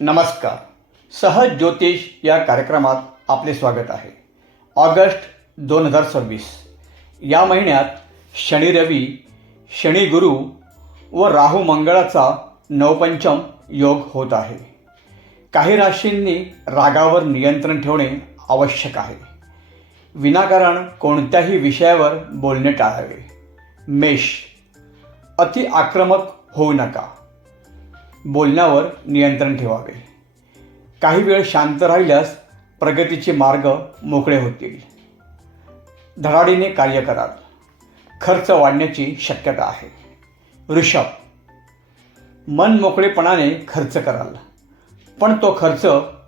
नमस्कार. सहज ज्योतिष या कार्यक्रमात आपले स्वागत आहे. ऑगस्ट 2026 या महिन्यात शनी रवी, शनी गुरु व राहू मंगळाचा नवपंचम योग होत आहे. काही राशींनी रागावर नियंत्रण ठेवणे आवश्यक आहे. विनाकारण कोणत्याही विषयावर बोलणे टाळावे. मेष, अति आक्रमक होऊ नका. बोलण्यावर नियंत्रण ठेवावे. काही वेळ शांत राहिल्यास प्रगतीचे मार्ग मोकळे होतील. धडाडीने कार्य कराल. खर्च वाढण्याची शक्यता आहे. वृषभ, मन मोकळेपणाने खर्च कराल, पण तो खर्च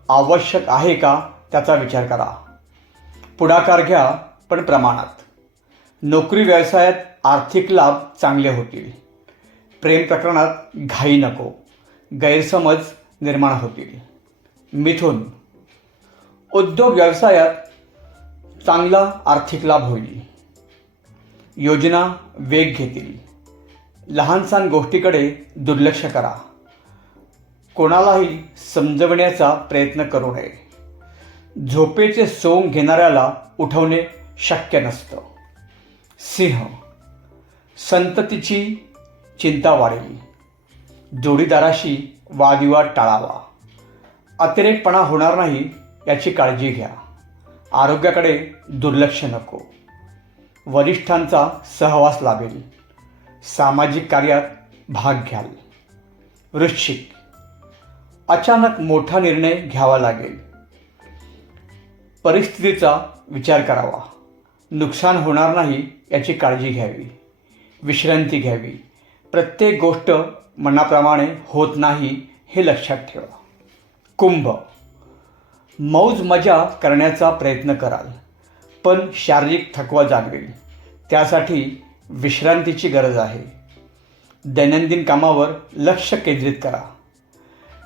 आवश्यक आहे का त्याचा विचार करा. पुढाकार घ्या, पण प्रमाणात. नोकरी व्यवसायात आर्थिक लाभ चांगले होतील. प्रेम प्रकरणात घाई नको. गैरसमज निर्माण होतील. मिथुन, उद्योग व्यवसायात चांगला आर्थिक लाभ होईल. योजना वेग घेतील. लहानसहान गोष्टीकडे दुर्लक्ष करा. कोणालाही समजवण्याचा प्रयत्न करू नये. झोपेचे सोंग घेणाऱ्याला उठवणे शक्य नसतं. सिंह, संततीची चिंता वाढेल. जोडीदाराशी वादविवाद टाळावा. अतिरेकपणा होणार नाही याची काळजी घ्या. आरोग्याकडे दुर्लक्ष नको. वरिष्ठांचा सहवास लाभेल. सामाजिक कार्यात भाग घ्याल. वृश्चिक, अचानक मोठा निर्णय घ्यावा लागेल. परिस्थितीचा विचार करावा. नुकसान होणार नाही याची काळजी घ्यावी. विश्रांती घ्यावी. प्रत्येक गोष्ट मनाप्रमाणे होत नाही हे लक्षात ठेवा. कुंभ, मौज मजा करण्याचा प्रयत्न कराल, पण शारीरिक थकवा जाणवेल. त्यासाठी विश्रांतीची गरज आहे. दैनंदिन कामावर लक्ष केंद्रित करा.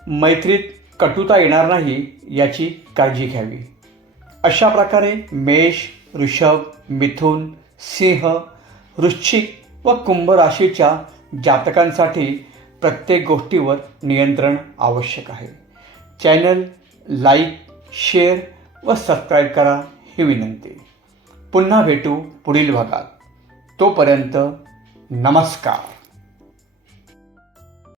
मैत्रीत कटुता येणार नाही याची काळजी घ्यावी. अशा प्रकारे मेष, वृषभ, मिथुन, सिंह, वृश्चिक व कुंभ राशीच्या जातकांसाठी प्रत्येक गोष्टीवर नियंत्रण आवश्यक आहे. चॅनल लाईक, शेअर व सबस्क्राईब करा ही विनंती. पुन्हा भेटू पुढील भागात. तोपर्यंत नमस्कार.